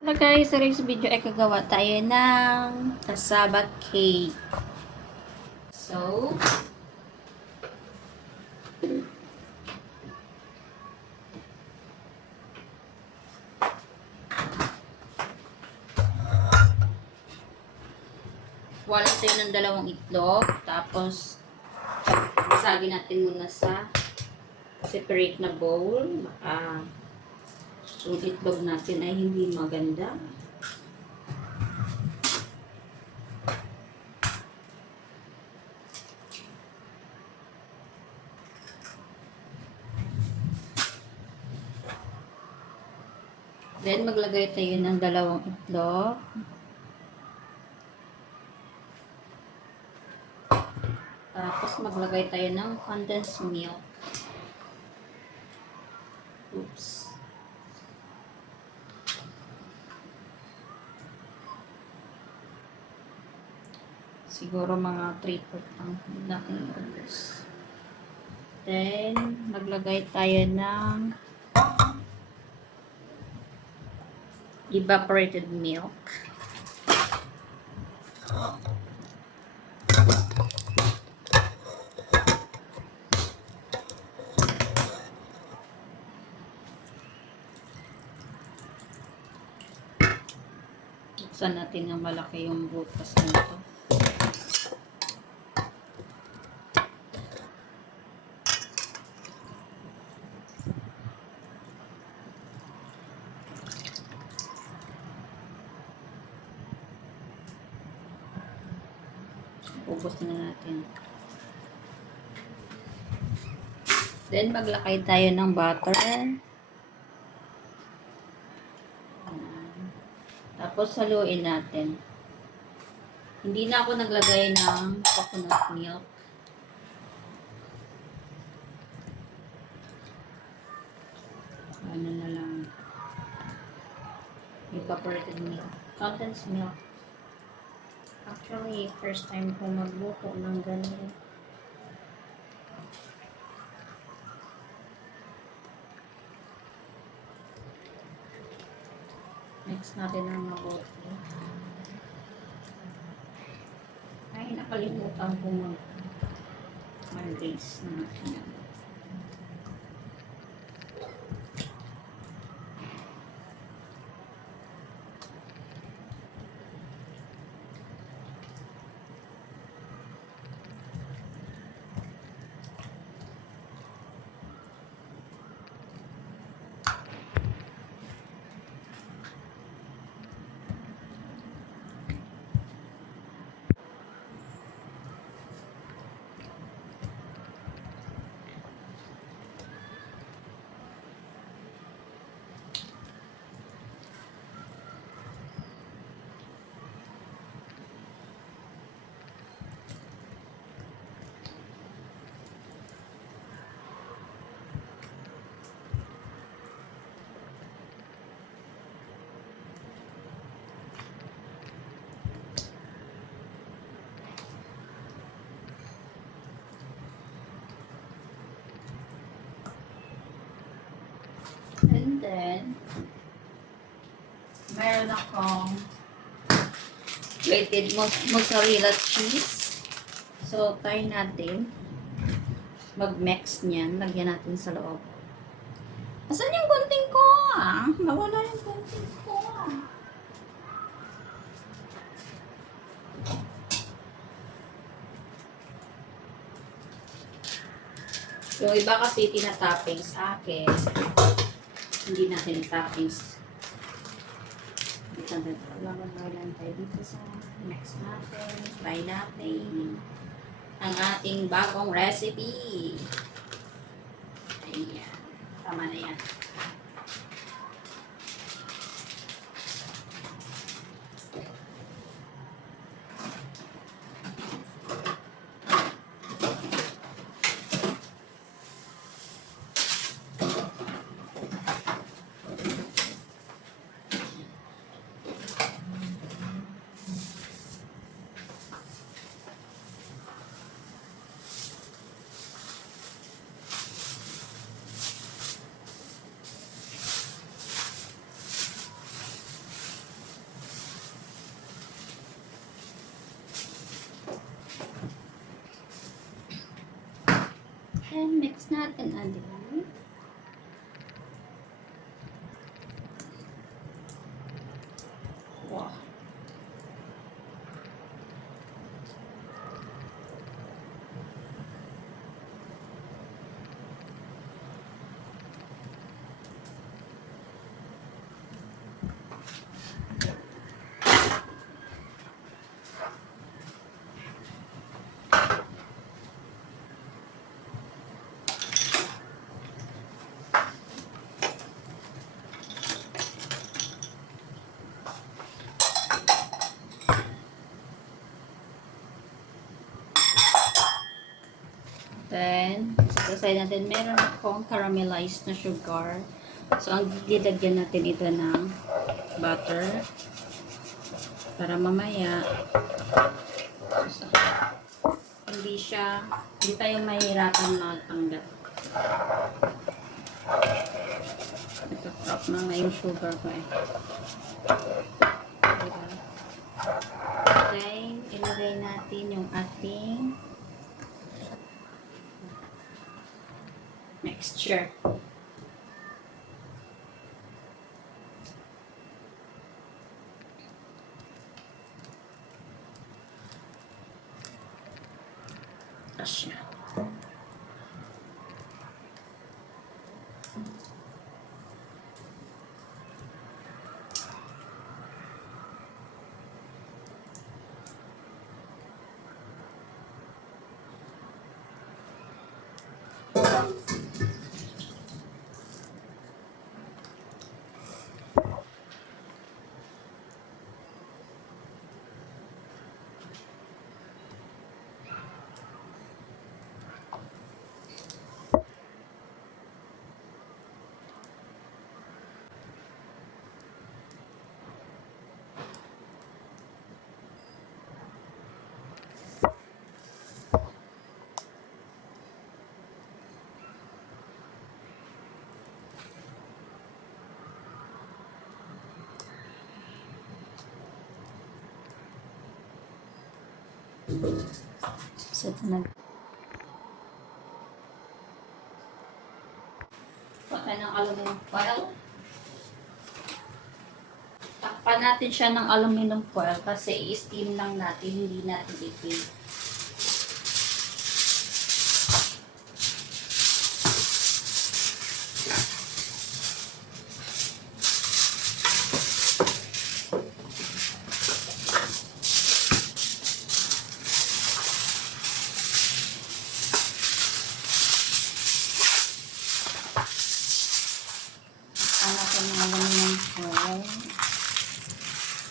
Hello guys, sa today's video ay gagawa tayo ng cassava cake. So, wala tayo ng dalawang itlog. Tapos, basagin natin muna sa separate na bowl. Baka yung itlog natin ay hindi maganda. Then, maglagay tayo ng dalawang itlog. Tapos, maglagay tayo ng condensed milk. Oops. Siguro mga 3/4 lang natin ubos. Then, maglagay tayo ng evaporated milk. Buksan natin ng malaki yung butas nito. Ubos na natin. Then, maglakay tayo ng butter. Tapos, haluin natin. Hindi na ako naglagay ng coconut milk. Ano na lang. Evaporated milk. Condensed milk. Actually, first time ko magluto ng ganun. Mix natin ng mabuti. Ay, nakalimutan ko mag-base na natin. And then, meron akong grated mozzarella cheese. So, try natin mag-mix niyan. Lagyan natin sa loob. Asan yung gunting ko? Nawala yung gunting ko. Yung iba kasi tinatopping sa akin. Hindi natin toppings. Lang tayo dito sa mix natin. Try natin ang ating bagong recipe. Ayan. Tama na yan. na din. Wow. Then, sa side natin, meron akong caramelized na sugar. So, ang gilagyan natin ito ng butter. Para mamaya, hindi tayo mahirapan magtanggal. Ito-crop na nga yung sugar ko eh. Diba? Then, ilagay natin yung ating mixture. Asya. So, ito na. Patay ng aluminum foil. Takpan natin siya ng aluminum foil kasi i-steam lang natin, hindi natin i-peel.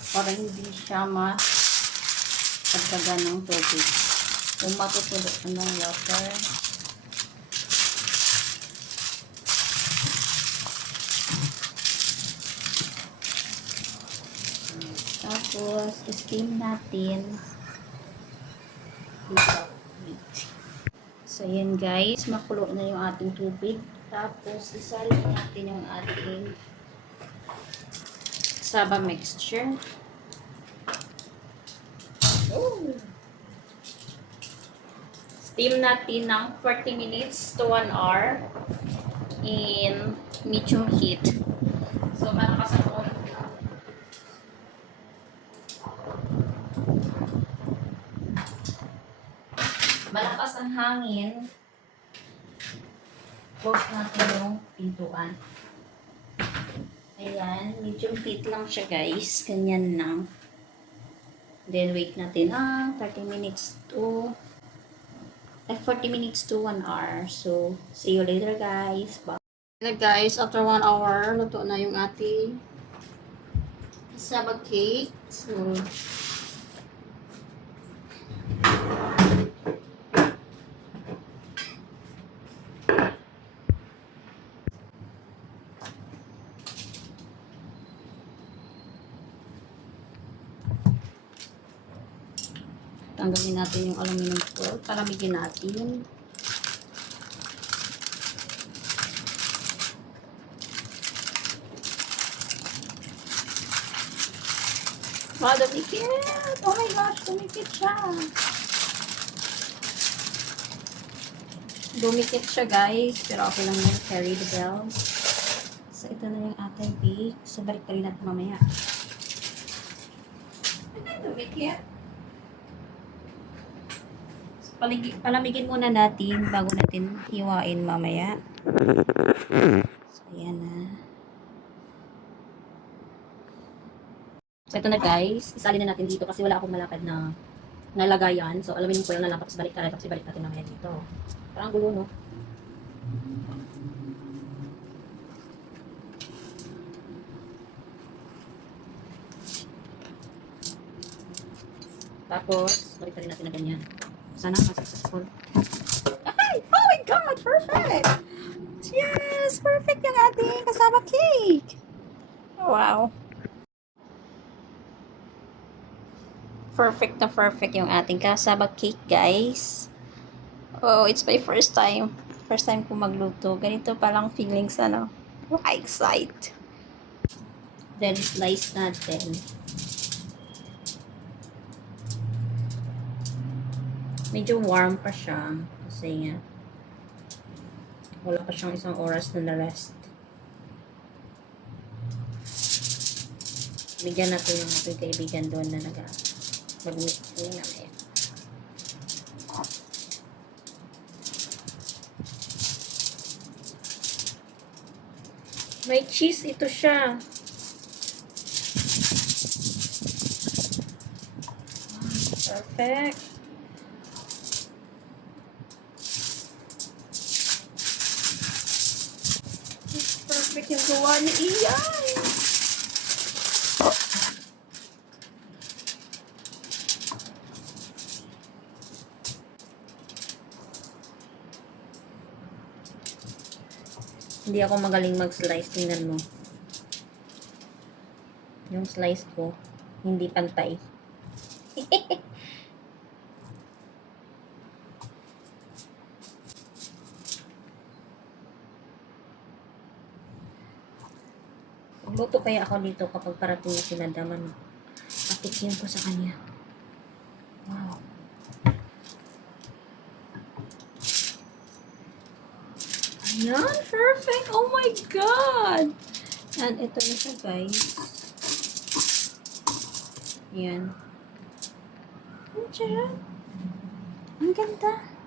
Para hindi siya pagdagan ng tubig. Kung matutulog ng water, tapos steam natin. So yan guys, makulo na yung ating tubig. Tapos isalin natin yung ating saba mixture. Steam natin ng 40 minutes to 1 hour in medium heat. So, malakas ang oil. Malakas ang hangin. Close natin yung pintuan. Ayan, medium heat lang siya guys. Ganyan lang. Then, wait natin 30 minutes to 40 minutes to 1 hour. So, see you later guys. Bye. Guys, after 1 hour, luto na yung ating sabag cake. So, tanggalin natin yung aluminum foil para bigyan natin. Wow, dumikit! Oh my gosh, dumikit siya! Dumikit siya guys, pero okay lang yan, carry the bells. So ito na yung ating bake. So balik ka rin natin mamaya. Dumikit. So, palamigin muna natin bago natin hiwain mamaya. So ayan na. So ito na guys, isalin na natin dito kasi wala akong malapad na nalagayan. So alamin ko lang na lang tapos balik natin mamaya dito. Parang gulo no. Tapos, balik rin natin na ganyan. Sana successful. Ay! Oh my God! Perfect! Yes! Perfect yung ating kasama cake! Wow! Perfect na perfect yung ating kasama cake, guys. Oh, it's my first time. First time ko magluto. Ganito palang feelings, ano. Excited. Then, slice natin. Medyo warm pa siya kasi wala pa siyang isang oras na na-rest. Bigyan natin yung ating kaibigan doon na mag-mix niya na. May cheese ito siya. Perfect. Perfect yung gawa ni Ian. Hindi ako magaling mag-slice. Tingnan mo. Yung slice ko, hindi pantay. Magluto kaya ako dito kapag parating yung sinadaman. Patikin ko sa kanya. Wow. Ayan, perfect. Oh my God. And ito na siya, guys. Ayan. Ang ganda.